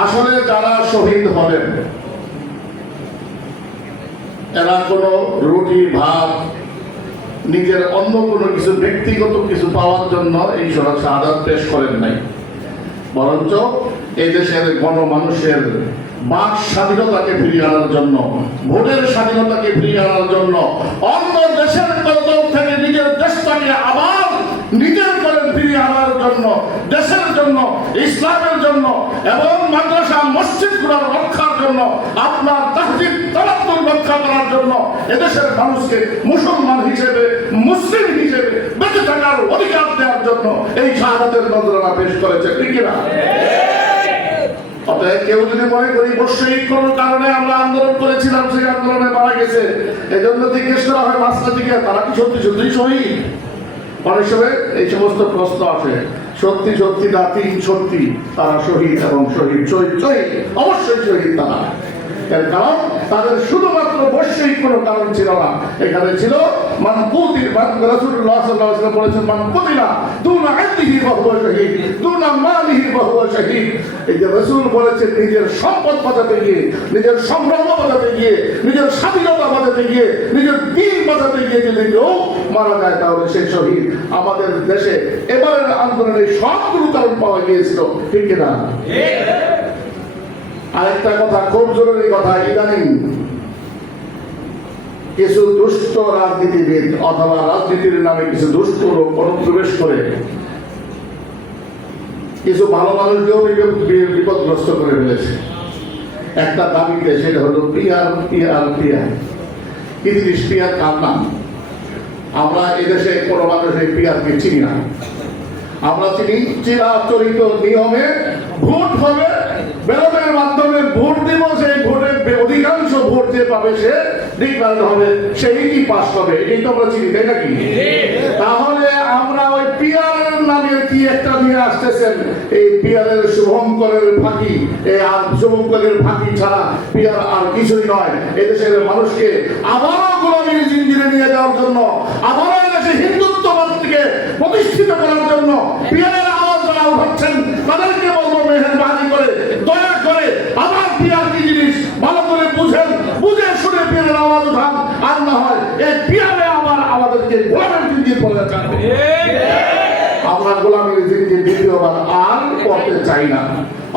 আসলে যারা শহীদ হলেন এরা কোনো রুটি ভাত নিজের অন্য কোনো কিছু ব্যক্তিগত কিছু পাওয়ার জন্য এই শাহাদাত পেশ করেন নাই, বরঞ্চ এই দেশের গণমানুষের বাক স্বাধীনতাকে ফিরিয়ে আনার জন্য, ভোটের স্বাধীনতাকে ফিরিয়ে আনার জন্য, অন্য দেশের কদল থেকে নিজের দেশটাকে আবার নিজের করে ফিরিয়ে আনার জন্য, দেশের জন্য, ইসলামের জন্য এবং মাদ্রাসা মসজিদগুলোর রক্ষার জন্য, আপনার তাহজিব তাওয়াক্কুল রক্ষা করার জন্য এদেশের মানুষকে মুসলমান হিসেবে, মুসলিম হিসেবে বেঁচে থাকার অধিকার দেওয়ার জন্য এই শাহাদাতের নজরানা পেশ করেছে, ঠিক না? অতএব কেউ যদি মনে করি বৈষয়িক কোন কারণে আমরা আন্দোলন করেছিলাম, সেই আন্দোলনে মারা গেছে, এই জন্য জিজ্ঞেস করা হয় মাসলা থেকে তারা কি সত্যি সত্যি শহীদ? অনেক সময় এই সমস্ত প্রশ্ন আসে, সত্যি সত্যি না তিন সত্যি তারা শহীদ এবং শহীদ শহীদ শহীদ অবশ্যই শহীদ তারা। এর কারণ তাদের শুধুমাত্র বৈষয়িক কোনো কারণ ছিল না, এখানে ছিল মানকুতির রাসূলুল্লাহ সাল্লাল্লাহু আলাইহি ওয়াসাল্লাম বলেছেন মানকুতিলা দুনা ইদ্দিহি ওয়া হুয়া শহীদ দুনা মালিহি ওয়া হুয়া শহীদ। এই যে রাসূল বলেছেন নিজের সম্পদ বাঁচাতে গিয়ে, নিজের সম্ভ্রম বাঁচাতে গিয়ে, নিজের স্বাধীনতা বাঁচাতে গিয়ে, নিজের দিন বাঁচাতে গিয়ে যদি কেউ মারা যায় তাহলে সে শহীদ। আমাদের দেশে এবারের আন্দোলনে সবগুলো কারণ পাওয়া গিয়েছিল, ঠিক না? আরেকটা কথা, খুব জরুরি কথা, ইদানিং কিছু দুষ্ট রাজনীতিবিদ অথবা রাজনীতির নামে কিছু দুষ্ট লোক অনুপ্রবেশ করে কিছু ভালো মানুষকেও বিপদগ্রস্ত করে ফেলেছে একটা দাবিতে, সেটা হলো পিয়ার পিয়ার পিয়ার। কি জিনিস পিয়ার? কার নাম? আমরা এদেশে কোনো মানুষ এই পিয়ারকে চিনি না। আমরা চিনি চিরাচরিত নিয়মে ভোট হবে, ব্যালটের মাধ্যমে ভোট দিব, সেই ভোটের অধিকাংশ ভোট যে পাবে সে ডিক্লারেট হবে, সেই কি পাস হবে, এটাই তো আমরা চিনি, তাই নাকি? তাহলে আমরা ওই পিয়ারের নামের কি একটা নিয়ে আসতেছেন, এই পিয়ারের শুভঙ্করের ফাঁকি, এই আর শুভঙ্করের ফাঁকি ছাড়া পিয়ার আর কিছুই নয়। এদেশের মানুষকে আবারও গোলামীর জিঞ্জিরে নিয়ে যাওয়ার জন্য, আবারও এদেশে হিন্দুত্ববাদকে প্রতিষ্ঠিত করার জন্য পিয়ারের আওয়াজ যারা উঠাচ্ছেন তাদেরকে বলবো মেহেরবানি করে দয়া করে আবার পিয়ার কি জিনিস ভালো করে বুঝেন, বুঝে শুনে পিয়ারের আওয়াজ উঠান, আর না হয় এই পিয়ারে আবার আমাদেরকে গোলামের জিঞ্জির পড়ে যাবে। আমরা গোলামের জিঞ্জির দ্বিতীয়বার আর পড়তে চাই না।